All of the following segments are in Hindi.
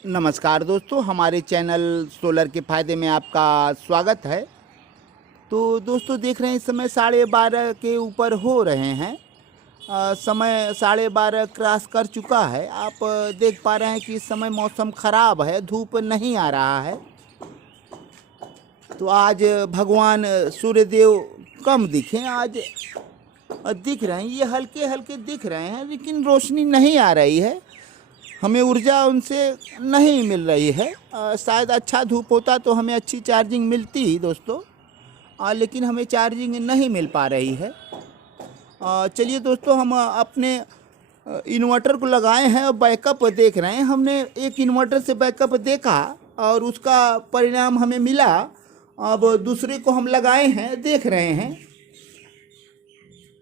नमस्कार दोस्तों, हमारे चैनल सोलर के फ़ायदे में आपका स्वागत है। तो दोस्तों देख रहे हैं इस समय 12:30 के ऊपर हो रहे हैं। समय 12:30 क्रॉस कर चुका है। आप देख पा रहे हैं कि इस समय मौसम ख़राब है, धूप नहीं आ रहा है। तो आज भगवान सूर्यदेव कम दिखे, आज दिख रहे हैं, ये हल्के हल्के दिख रहे हैं, लेकिन रोशनी नहीं आ रही है। हमें ऊर्जा उनसे नहीं मिल रही है। शायद अच्छा धूप होता तो हमें अच्छी चार्जिंग मिलती ही दोस्तों, लेकिन हमें चार्जिंग नहीं मिल पा रही है। चलिए दोस्तों, हम अपने इन्वर्टर को लगाए हैं और बैकअप देख रहे हैं। हमने एक इन्वर्टर से बैकअप देखा और उसका परिणाम हमें मिला। अब दूसरे को हम लगाए हैं, देख रहे हैं।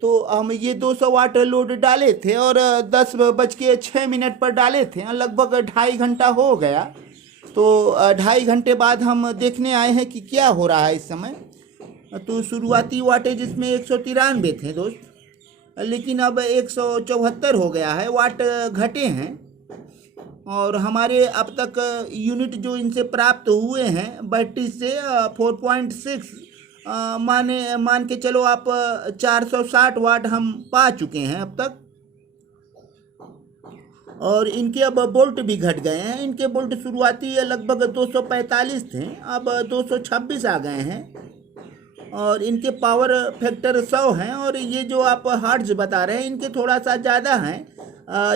तो हम ये 200 वाट लोड डाले थे और 10:06 पर डाले थे। लगभग 2.5 घंटा हो गया। तो 2.5 घंटे बाद हम देखने आए हैं कि क्या हो रहा है इस समय। तो शुरुआती वाटेज इसमें 193 थे दोस्त, लेकिन अब 174 हो गया है। वाट घटे हैं और हमारे अब तक यूनिट जो इनसे प्राप्त हुए हैं बैटरी से 4.6 मान के चलो आप 460 वाट हम पा चुके हैं अब तक। और इनके अब बोल्ट भी घट गए हैं। इनके बोल्ट शुरुआती लगभग 245 थे, अब 226 आ गए हैं। और इनके पावर फैक्टर 100 हैं। और ये जो आप हर्ट्ज बता रहे हैं इनके थोड़ा सा ज़्यादा हैं।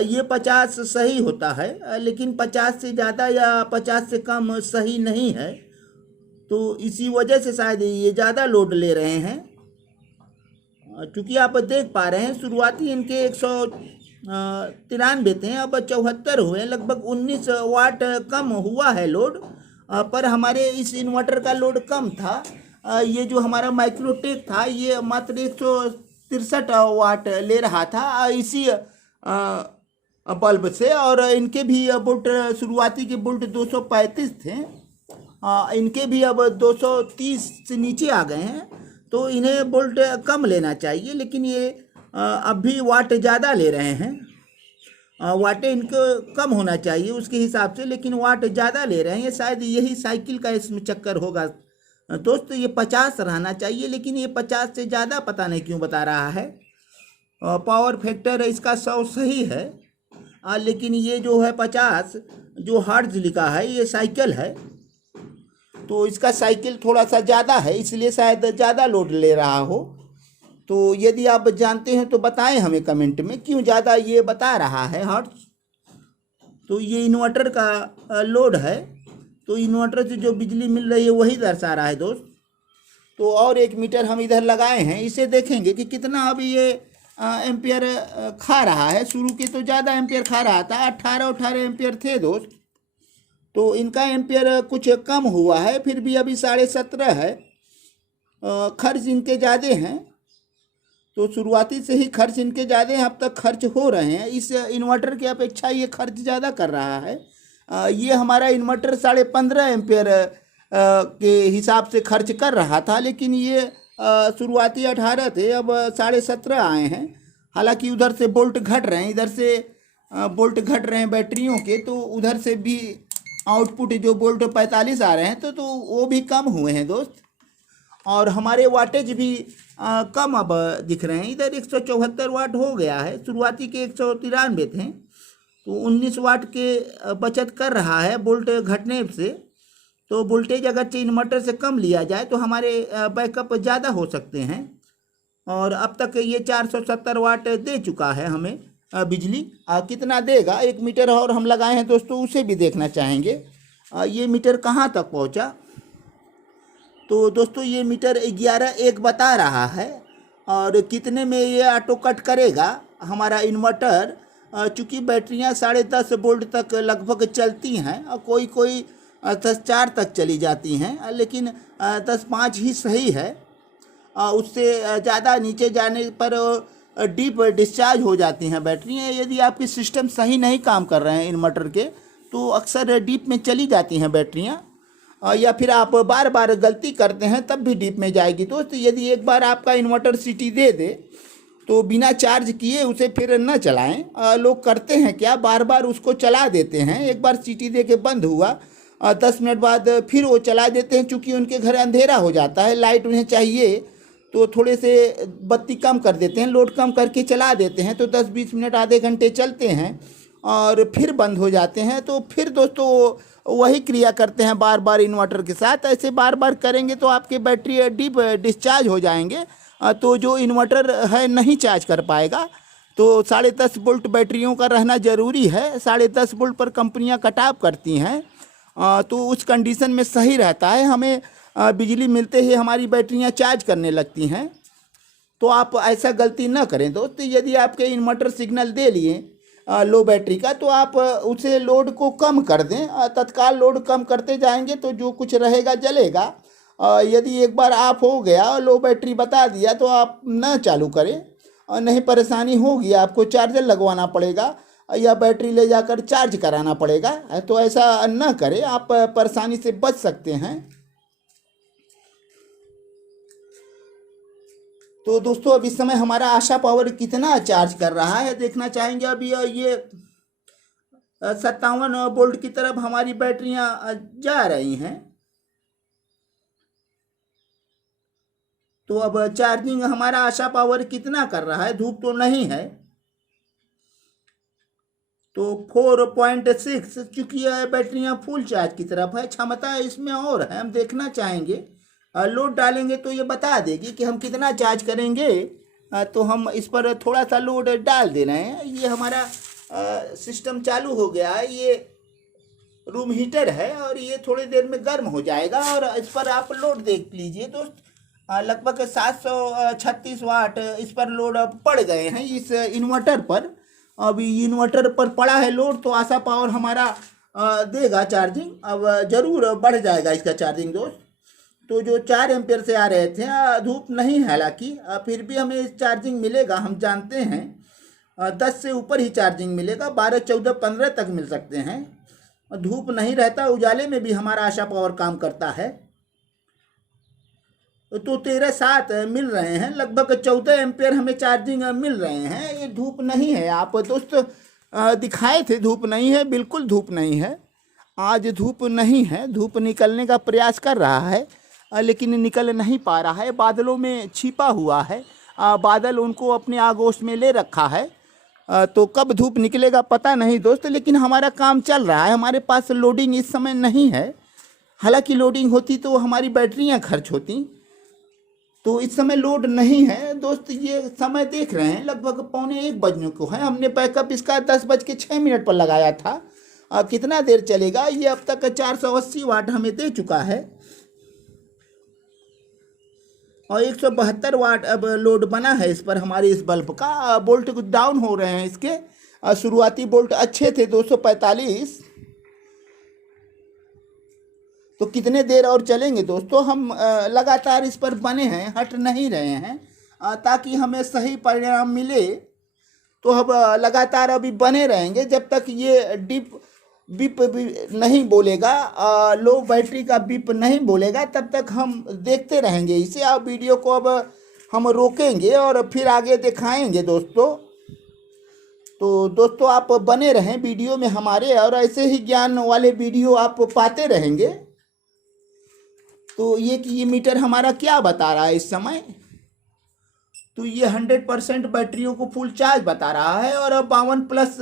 ये 50 सही होता है, लेकिन 50 से ज़्यादा या 50 से कम सही नहीं है। तो इसी वजह से शायद ये ज़्यादा लोड ले रहे हैं। चूँकि आप देख पा रहे हैं शुरुआती इनके 193 थे, अब 74 हुए, लगभग 19 वाट कम हुआ है लोड। पर हमारे इस इन्वर्टर का लोड कम था। ये जो हमारा माइक्रोटेक था ये मात्र 163 वाट ले रहा था इसी बल्ब से। और इनके भी बोल्ट शुरुआती के बोल्ट 235 थे, इनके भी अब 230 से नीचे आ गए हैं। तो इन्हें बोल्ट कम लेना चाहिए, लेकिन ये अब भी वाट ज़्यादा ले रहे हैं। वाटें इनको कम होना चाहिए उसके हिसाब से, लेकिन वाट ज़्यादा ले रहे हैं। ये शायद यही साइकिल का इसमें चक्कर होगा दोस्तों। ये 50 रहना चाहिए, लेकिन ये 50 से ज़्यादा पता नहीं क्यों बता रहा है। पावर फैक्टर इसका 100 सही है, लेकिन ये जो है 50 जो हर्ट्ज लिखा है ये साइकिल है। तो इसका साइकिल थोड़ा सा ज़्यादा है, इसलिए शायद ज़्यादा लोड ले रहा हो। तो यदि आप जानते हैं तो बताएं हमें कमेंट में क्यों ज़्यादा ये बता रहा है हर्ट्ज। तो ये इन्वर्टर का लोड है, तो इन्वर्टर से जो बिजली मिल रही है वही दर्शा रहा है दोस्त। तो और एक मीटर हम इधर लगाए हैं, इसे देखेंगे कि कितना अभी ये एम्पियर खा रहा है। शुरू के तो ज़्यादा एम्पियर खा रहा था, 18 एम्पियर थे दोस्त। तो इनका एम्पियर कुछ कम हुआ है, फिर भी अभी 17.5 है। खर्च इनके ज़्यादा हैं, तो शुरुआती से ही खर्च इनके ज़्यादा हैं, अब तक खर्च हो रहे हैं। इस इन्वर्टर की अपेक्षा ये खर्च ज़्यादा कर रहा है। ये हमारा इन्वर्टर 15.5 एम्पियर के हिसाब से खर्च कर रहा था, लेकिन ये शुरुआती 18 थे, अब 17.5 आए हैं। हालांकि उधर से बोल्ट घट रहे हैं, इधर से बोल्ट घट रहे हैं बैटरियों के, तो उधर से भी आउटपुट जो बोल्ट 45 आ रहे हैं तो वो भी कम हुए हैं दोस्त। और हमारे वाटेज भी कम अब दिख रहे हैं। इधर 174 वाट हो गया है, शुरुआती के 193 थे, तो 19 वाट के बचत कर रहा है बोल्ट घटने से। तो वोल्टेज अगर इन्वर्टर से कम लिया जाए तो हमारे बैकअप ज़्यादा हो सकते हैं। और अब तक ये 470 वाट दे चुका है हमें बिजली। कितना देगा, एक मीटर और हम लगाए हैं दोस्तों, उसे भी देखना चाहेंगे। ये मीटर कहाँ तक पहुँचा। तो दोस्तों ये मीटर 11.1 बता रहा है। और कितने में ये ऑटो कट करेगा हमारा इन्वर्टर। चूँकि बैटरियाँ 10.5 वोल्ट तक लगभग चलती हैं, और कोई 10.4 तक चली जाती हैं, लेकिन 10.5 ही सही है। उससे ज़्यादा नीचे जाने पर डीप डिस्चार्ज हो जाती हैं बैटरियाँ। यदि आपके सिस्टम सही नहीं काम कर रहे हैं इन्वर्टर के, तो अक्सर डीप में चली जाती हैं बैटरियाँ। या फिर आप बार बार गलती करते हैं तब भी डीप में जाएगी दोस्त। यदि एक बार आपका इन्वर्टर सिटी दे दे तो बिना चार्ज किए उसे फिर न चलाएं। लोग करते हैं क्या, बार बार उसको चला देते हैं। एक बार सीटी दे के बंद हुआ, 10 मिनट बाद फिर वो चला देते हैं। चूँकि उनके घर अंधेरा हो जाता है, लाइट उन्हें चाहिए, तो थोड़े से बत्ती कम कर देते हैं, लोड कम करके चला देते हैं। तो 10-20 मिनट, आधे घंटे चलते हैं और फिर बंद हो जाते हैं। तो फिर दोस्तों वही क्रिया करते हैं बार बार इन्वर्टर के साथ। ऐसे बार बार करेंगे तो आपके बैटरी डीप डिस्चार्ज हो जाएंगे, तो जो इन्वर्टर है नहीं चार्ज कर पाएगा। तो 10.5 वोल्ट बैटरियों का रहना ज़रूरी है। 10.5 वोल्ट पर कंपनियां कट ऑफ करती हैं, तो उस कंडीशन में सही रहता है। हमें बिजली मिलते ही हमारी बैटरियां चार्ज करने लगती हैं। तो आप ऐसा गलती न करें दोस्त। यदि आपके इन्वर्टर सिग्नल दे लिए लो बैटरी का, तो आप उसे लोड को कम कर दें। तत्काल लोड कम करते जाएंगे तो जो कुछ रहेगा जलेगा। यदि एक बार ऑफ हो गया और लो बैटरी बता दिया तो आप न चालू करें, और नहीं परेशानी होगी, आपको चार्जर लगवाना पड़ेगा या बैटरी ले जाकर चार्ज कराना पड़ेगा। तो ऐसा न करें, आप परेशानी से बच सकते हैं। तो दोस्तों अब इस समय हमारा आशा पावर कितना चार्ज कर रहा है देखना चाहेंगे। अभी ये 57 वोल्ट की तरफ हमारी बैटरियां जा रही हैं। तो अब चार्जिंग हमारा आशा पावर कितना कर रहा है, धूप तो नहीं है। तो 4.6, चूँकि यह बैटरियां फुल चार्ज की तरफ है, क्षमता इसमें और है, हम देखना चाहेंगे। लोड डालेंगे तो ये बता देगी कि हम कितना चार्ज करेंगे। तो हम इस पर थोड़ा सा लोड डाल दे रहे हैं। ये हमारा सिस्टम चालू हो गया है। ये रूम हीटर है और ये थोड़ी देर में गर्म हो जाएगा। और इस पर आप लोड देख लीजिए दोस्त, लगभग 736 वाट इस पर लोड अब पड़ गए हैं इस इन्वर्टर पर। अभी इन्वर्टर पर पड़ा है लोड, तो आशा पावर हमारा देगा चार्जिंग। अब ज़रूर बढ़ जाएगा इसका चार्जिंग दोस्त। तो जो 4 एम्पियर से आ रहे थे, धूप नहीं है हालांकि, फिर भी हमें चार्जिंग मिलेगा। हम जानते हैं 10 से ऊपर ही चार्जिंग मिलेगा, 12, 14, 15 तक मिल सकते हैं। धूप नहीं रहता, उजाले में भी हमारा आशा पावर काम करता है। तो 13.7 मिल रहे हैं, लगभग 14 एम्पियर हमें चार्जिंग मिल रहे हैं। ये धूप नहीं है, आप दोस्त दिखाए थे धूप नहीं है, बिल्कुल धूप नहीं है। आज धूप नहीं है, धूप निकलने का प्रयास कर रहा है लेकिन निकल नहीं पा रहा है। बादलों में छिपा हुआ है, बादल उनको अपने आगोश में ले रखा है। तो कब धूप निकलेगा पता नहीं दोस्त, लेकिन हमारा काम चल रहा है। हमारे पास लोडिंग इस समय नहीं है। हालांकि लोडिंग होती तो हमारी बैटरियां खर्च होती। तो इस समय लोड नहीं है दोस्त। ये समय देख रहे हैं लगभग 12:45 बजने को है। हमने बैकअप इसका 10:06 पर लगाया था। कितना देर चलेगा ये, अब तक 480 वाट हमें दे चुका है और 172 वाट अब लोड बना है इस पर हमारे इस बल्ब का। बोल्ट कुछ डाउन हो रहे हैं इसके, शुरुआती बोल्ट अच्छे थे 245। तो कितने देर और चलेंगे दोस्तों। हम लगातार इस पर बने हैं, हट नहीं रहे हैं, ताकि हमें सही परिणाम मिले। तो हम लगातार अभी बने रहेंगे जब तक ये बीप नहीं बोलेगा, लो बैटरी का बीप नहीं बोलेगा, तब तक हम देखते रहेंगे इसे। आप वीडियो को अब हम रोकेंगे और फिर आगे दिखाएंगे दोस्तों। तो दोस्तों आप बने रहें वीडियो में हमारे, और ऐसे ही ज्ञान वाले वीडियो आप पाते रहेंगे। तो ये कि ये मीटर हमारा क्या बता रहा है इस समय, तो ये 100% बैटरियों को फुल चार्ज बता रहा है। और 52+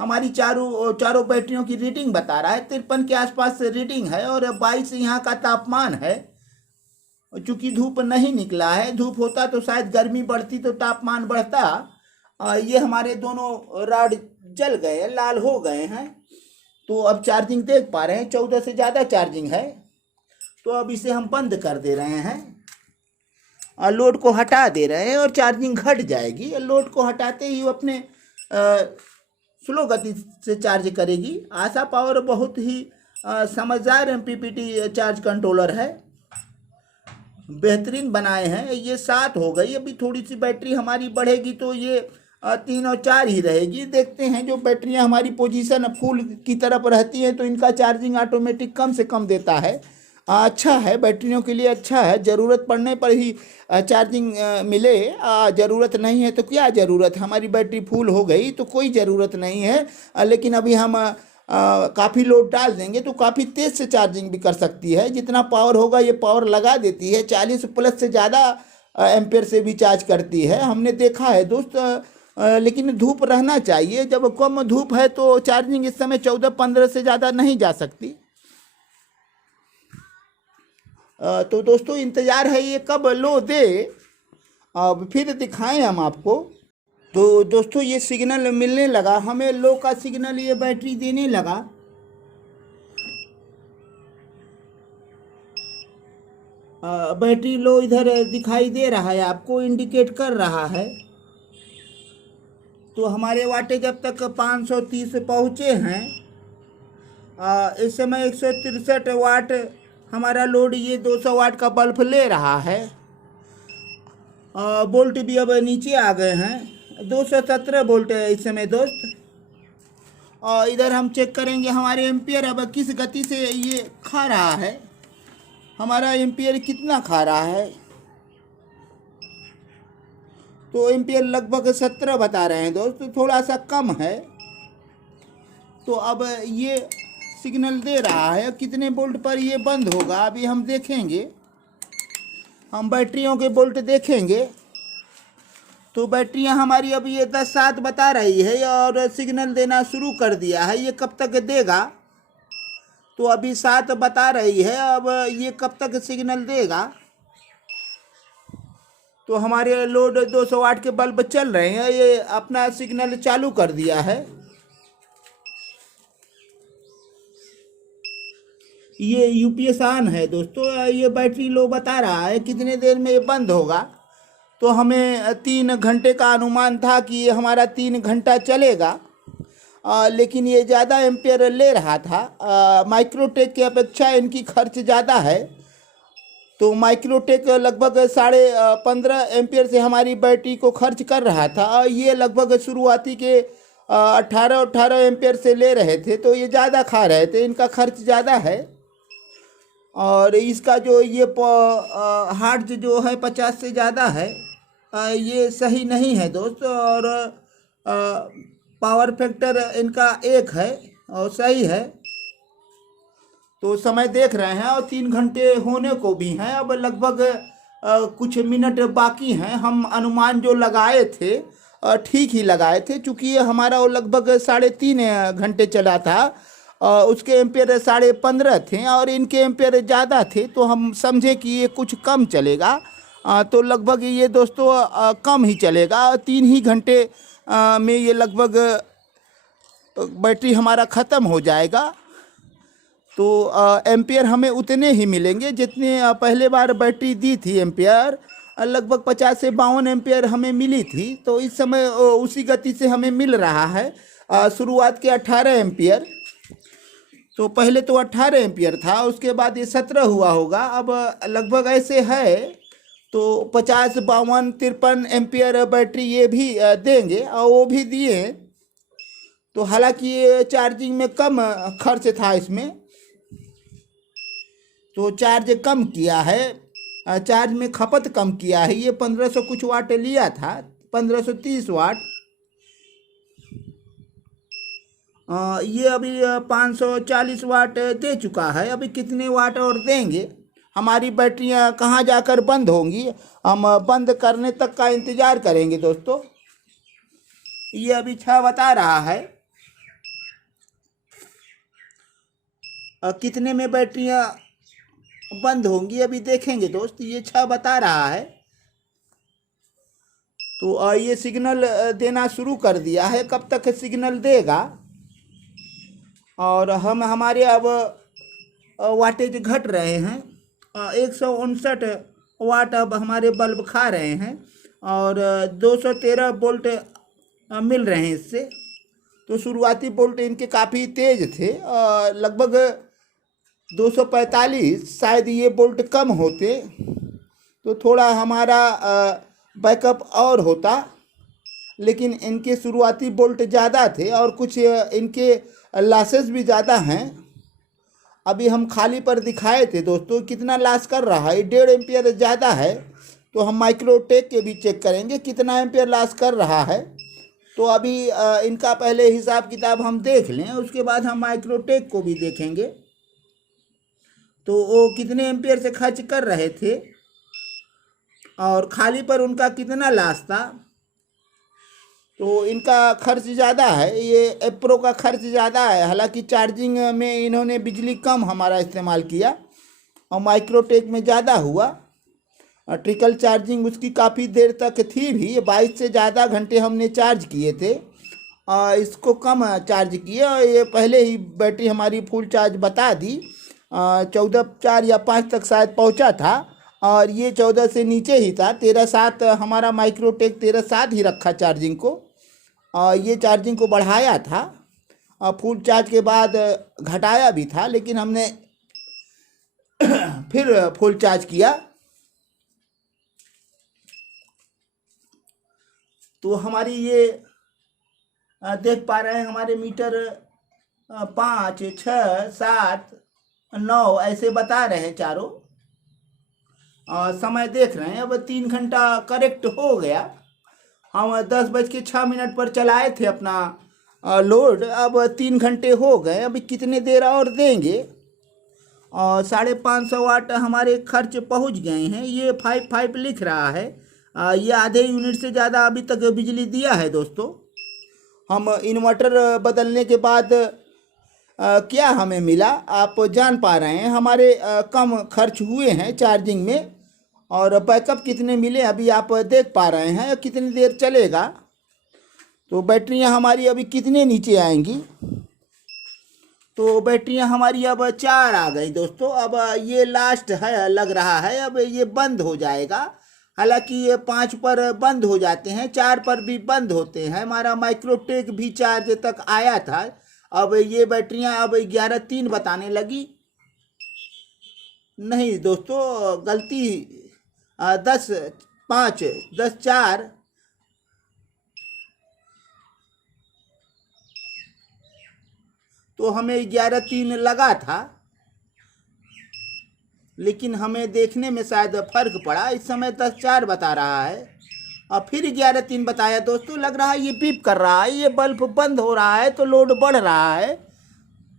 हमारी चारों बैटरियों की रीडिंग बता रहा है। 53 के आसपास रीडिंग है और 22 यहाँ का तापमान है। चूँकि धूप नहीं निकला है, धूप होता तो शायद गर्मी बढ़ती तो तापमान बढ़ता। ये हमारे दोनों राड जल गए, लाल हो गए हैं। तो अब चार्जिंग देख पा रहे हैं, 14 से ज़्यादा चार्जिंग है। तो अब इसे हम बंद कर दे रहे हैं, लोड को हटा दे रहे हैं और चार्जिंग घट जाएगी। लोड को हटाते ही वो अपने स्लो गति से चार्ज करेगी। आशा पावर बहुत ही समझदार MPPT चार्ज कंट्रोलर है, बेहतरीन बनाए हैं। ये 7 हो गई, अभी थोड़ी सी बैटरी हमारी बढ़ेगी तो ये 3 और 4 ही रहेगी। देखते हैं, जो बैटरियां हमारी पोजीशन फुल की तरफ रहती हैं तो इनका चार्जिंग ऑटोमेटिक कम से कम देता है। अच्छा है, बैटरियों के लिए अच्छा है। ज़रूरत पड़ने पर ही चार्जिंग मिले। ज़रूरत नहीं है तो क्या ज़रूरत, हमारी बैटरी फुल हो गई तो कोई ज़रूरत नहीं है। लेकिन अभी हम काफ़ी लोड डाल देंगे तो काफ़ी तेज़ से चार्जिंग भी कर सकती है। जितना पावर होगा ये पावर लगा देती है, 40+ से ज़्यादा एम्पेयर से भी चार्ज करती है, हमने देखा है दोस्त। लेकिन धूप रहना चाहिए, जब कम धूप है तो चार्जिंग इस समय 14-15 से ज़्यादा नहीं जा सकती। तो दोस्तों इंतज़ार है ये कब लो दे, अब फिर दिखाएं हम आपको। तो दोस्तों ये सिग्नल मिलने लगा, हमें लो का सिग्नल ये बैटरी देने लगा। बैटरी लो इधर दिखाई दे रहा है, आपको इंडिकेट कर रहा है। तो हमारे वाटेज अब तक 530 पहुँचे हैं। इस समय 163 वाट हमारा लोड ये 200 वाट का बल्ब ले रहा है। वोल्ट भी अब नीचे आ गए हैं, 217 वोल्ट है इस समय दोस्त। और इधर हम चेक करेंगे हमारे एम्पियर अब किस गति से ये खा रहा है, हमारा एम्पियर कितना खा रहा है। तो एम्पियर लगभग 17 बता रहे हैं दोस्त, थोड़ा सा कम है। तो अब ये सिग्नल दे रहा है, कितने वोल्ट पर ये बंद होगा अभी हम देखेंगे। हम बैटरियों के वोल्ट देखेंगे। तो बैटरियां हमारी अब ये 10-7 बता रही है और सिग्नल देना शुरू कर दिया है। ये कब तक देगा, तो अभी 7 बता रही है, अब ये कब तक सिग्नल देगा। तो हमारे लोड 200 वाट के बल्ब चल रहे हैं, ये अपना सिग्नल चालू कर दिया है। ये यूपीएस ऑन है दोस्तों, ये बैटरी लो बता रहा है कितने देर में ये बंद होगा। तो हमें 3 घंटे का अनुमान था कि ये हमारा 3 घंटा चलेगा। लेकिन ये ज़्यादा एम्पेयर ले रहा था। माइक्रोटेक की अपेक्षा इनकी खर्च ज़्यादा है। तो माइक्रोटेक लगभग 15.5 एम्पेयर से हमारी बैटरी को खर्च कर रहा था, और ये लगभग शुरुआती के 18 एम्पेयर से ले रहे थे, तो ये ज़्यादा खा रहे थे, इनका खर्च ज़्यादा है। और इसका जो ये हार्ट्ज जो है 50 से ज़्यादा है, ये सही नहीं है दोस्त। और पावर फैक्टर इनका 1 है और सही है। तो समय देख रहे हैं और 3 घंटे होने को भी हैं, अब लगभग कुछ मिनट बाकी हैं। हम अनुमान जो लगाए थे ठीक ही लगाए थे, चूँकि ये हमारा वो लगभग 3.5 घंटे चला था। उसके एम्पेयर 15.5 थे और इनके एम्पेयर ज़्यादा थे, तो हम समझे कि ये कुछ कम चलेगा। तो लगभग ये दोस्तों कम ही चलेगा, 3 ही घंटे में ये लगभग बैटरी हमारा ख़त्म हो जाएगा। तो एम्पेयर हमें उतने ही मिलेंगे जितने पहले बार बैटरी दी थी। एम्पेयर लगभग 50 से 52 एम्पेयर हमें मिली थी, तो इस समय उसी गति से हमें मिल रहा है। शुरुआत के 18 एम्पेयर, तो पहले तो 18 एम्पियर था, उसके बाद ये 17 हुआ होगा, अब लगभग ऐसे है। तो 50, 52, 53 एम्पियर बैटरी ये भी देंगे, और वो भी दिए। तो हालांकि ये चार्जिंग में कम खर्च था इसमें, तो चार्ज कम किया है, चार्ज में खपत कम किया है। ये 1500 कुछ वाट लिया था, 1530 वाट। ये अभी 540 वाट दे चुका है। अभी कितने वाट और देंगे, हमारी बैटरियां कहाँ जाकर बंद होंगी, हम बंद करने तक का इंतज़ार करेंगे दोस्तों। ये अभी 6 बता रहा है, कितने में बैटरियां बंद होंगी अभी देखेंगे दोस्त। ये 6 बता रहा है। तो ये सिग्नल देना शुरू कर दिया है, कब तक सिग्नल देगा। और हमारे अब वाटेज घट रहे हैं, 159 वाट अब हमारे बल्ब खा रहे हैं, और 213 वोल्ट मिल रहे हैं इससे। तो शुरुआती वोल्ट इनके काफ़ी तेज़ थे, लगभग 245, शायद ये वोल्ट कम होते तो थोड़ा हमारा बैकअप और होता। लेकिन इनके शुरुआती वोल्ट ज़्यादा थे और कुछ इनके लॉसेस भी ज़्यादा हैं। अभी हम खाली पर दिखाए थे दोस्तों, कितना लॉस कर रहा है। 1.5 एम्पियर ज़्यादा है, तो हम माइक्रोटेक के भी चेक करेंगे कितना एम्पियर लॉस कर रहा है। तो अभी इनका पहले हिसाब किताब हम देख लें, उसके बाद हम माइक्रोटेक को भी देखेंगे। तो वो कितने एम्पियर से खर्च कर रहे थे और खाली पर उनका कितना लॉस था। तो इनका खर्च ज़्यादा है, ये एप्रो का खर्च ज़्यादा है। हालांकि चार्जिंग में इन्होंने बिजली कम हमारा इस्तेमाल किया और माइक्रोटेक में ज़्यादा हुआ। ट्रिकल चार्जिंग उसकी काफ़ी देर तक थी भी, 22 से ज़्यादा घंटे हमने चार्ज किए थे। इसको कम चार्ज किए और ये पहले ही बैटरी हमारी फुल चार्ज बता दी। 14, 4 या 5 तक शायद पहुंचा था और ये 14 से नीचे ही था। 13.7 हमारा माइक्रोटेक 13.7 ही रखा चार्जिंग को। ये चार्जिंग को बढ़ाया था, फुल चार्ज के बाद घटाया भी था, लेकिन हमने फिर फुल चार्ज किया। तो हमारी ये देख पा रहे हैं हमारे मीटर 5, 6, 7, 9 ऐसे बता रहे हैं चारों। समय देख रहे हैं, अब 3 घंटा करेक्ट हो गया। हम 10:06 पर चलाए थे अपना लोड, अब 3 घंटे हो गए। अभी कितने देर और देंगे और 550 वाट हमारे खर्च पहुंच गए हैं। ये 5 लिख रहा है। ये आधे यूनिट से ज़्यादा अभी तक बिजली दिया है दोस्तों। हम इन्वर्टर बदलने के बाद क्या हमें मिला आप जान पा रहे हैं। हमारे कम खर्च हुए हैं चार्जिंग में और बैकअप कितने मिले अभी आप देख पा रहे हैं। कितनी देर चलेगा, तो बैटरियां हमारी अभी कितने नीचे आएंगी। तो बैटरियां हमारी अब 4 आ गई दोस्तों। अब ये लास्ट है लग रहा है, अब ये बंद हो जाएगा। हालांकि ये 5 पर बंद हो जाते हैं, 4 पर भी बंद होते हैं। हमारा माइक्रोटेक भी चार्ज तक आया था। अब ये बैटरियां अब 11:03 बताने लगी। नहीं दोस्तों, गलती, 10:05, 10:04, तो हमें 11:03 लगा था, लेकिन हमें देखने में शायद फर्क पड़ा। इस समय 10:04 बता रहा है और फिर 11:03 बताया दोस्तों। लग रहा है ये बीप कर रहा है, ये बल्ब बंद हो रहा है तो लोड बढ़ रहा है।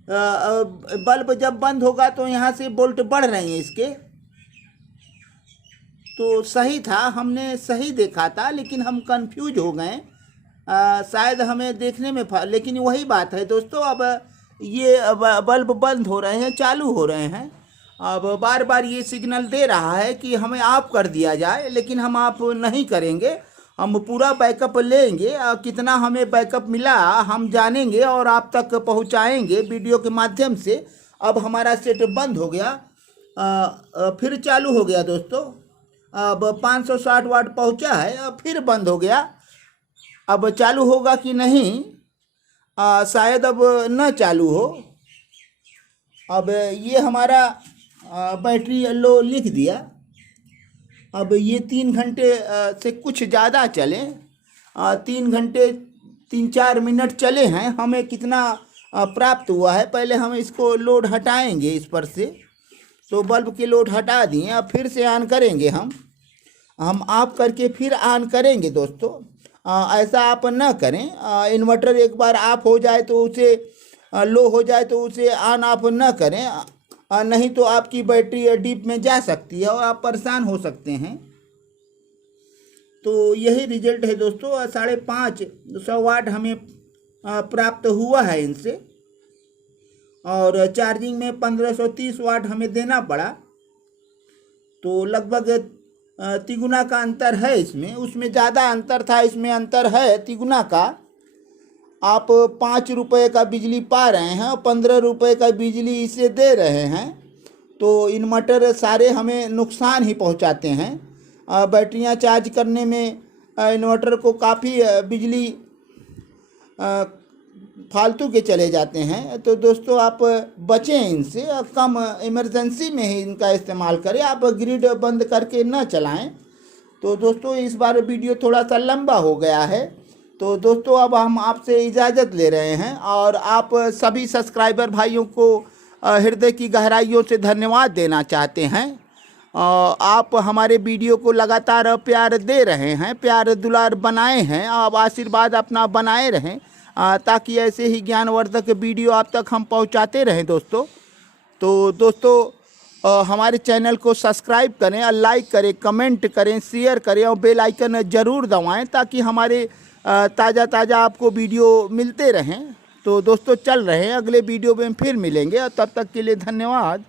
बल्ब जब बंद होगा तो यहाँ से वोल्ट बढ़ रहे हैं इसके। तो सही था, हमने सही देखा था, लेकिन हम कंफ्यूज हो गए। शायद हमें देखने में लेकिन वही बात है दोस्तों। अब ये बल्ब बंद हो रहे हैं, चालू हो रहे हैं। अब बार बार ये सिग्नल दे रहा है कि हमें ऑफ कर दिया जाए, लेकिन हम ऑफ नहीं करेंगे। हम पूरा बैकअप लेंगे। कितना हमें बैकअप मिला हम जानेंगे और आप तक पहुंचाएंगे वीडियो के माध्यम से। अब हमारा सेट बंद हो गया, फिर चालू हो गया दोस्तों। अब 560 वाट पहुंचा है, अब फिर बंद हो गया। अब चालू होगा कि नहीं, शायद अब न चालू हो। अब ये हमारा बैटरी लो लिख दिया। अब ये 3 घंटे से कुछ ज़्यादा चले, 3 घंटे 3-4 मिनट चले हैं। हमें कितना प्राप्त हुआ है, पहले हम इसको लोड हटाएंगे इस पर से। तो बल्ब के लोड हटा दिए, अब फिर से ऑन करेंगे। हम ऑफ करके फिर ऑन करेंगे दोस्तों। ऐसा आप ना करें। इन्वर्टर एक बार ऑफ हो जाए तो उसे लो हो जाए तो उसे ऑन ऑफ ना करें, नहीं तो आपकी बैटरी डीप में जा सकती है और आप परेशान हो सकते हैं। तो यही रिजल्ट है दोस्तों। 550 वाट हमें प्राप्त हुआ है इनसे और चार्जिंग में 1530 वाट हमें देना पड़ा। तो लगभग तिगुना का अंतर है इसमें। उसमें ज़्यादा अंतर था, इसमें अंतर है तिगुना का। आप 5 रुपये का बिजली पा रहे हैं और 15 रुपये का बिजली इसे दे रहे हैं। तो इन्वर्टर सारे हमें नुकसान ही पहुंचाते हैं। बैटरियां चार्ज करने में इन्वर्टर को काफ़ी बिजली फालतू के चले जाते हैं। तो दोस्तों आप बचें इनसे, कम इमरजेंसी में ही इनका इस्तेमाल करें। आप ग्रिड बंद करके ना चलाएं। तो दोस्तों इस बार वीडियो थोड़ा सा लंबा हो गया है। तो दोस्तों अब हम आपसे इजाज़त ले रहे हैं और आप सभी सब्सक्राइबर भाइयों को हृदय की गहराइयों से धन्यवाद देना चाहते हैं। आप हमारे वीडियो को लगातार प्यार दे रहे हैं, प्यार दुलार बनाए हैं, आप आशीर्वाद अपना बनाए रहें ताकि ऐसे ही ज्ञानवर्धक वीडियो आप तक हम पहुंचाते रहें दोस्तों। तो दोस्तों हमारे चैनल को सब्सक्राइब करें और लाइक करें, कमेंट करें, शेयर करें और बेल आइकन ज़रूर दबाएं ताकि हमारे ताज़ा आपको वीडियो मिलते रहें। तो दोस्तों चल रहे हैं, अगले वीडियो में फिर मिलेंगे और तब तक के लिए धन्यवाद।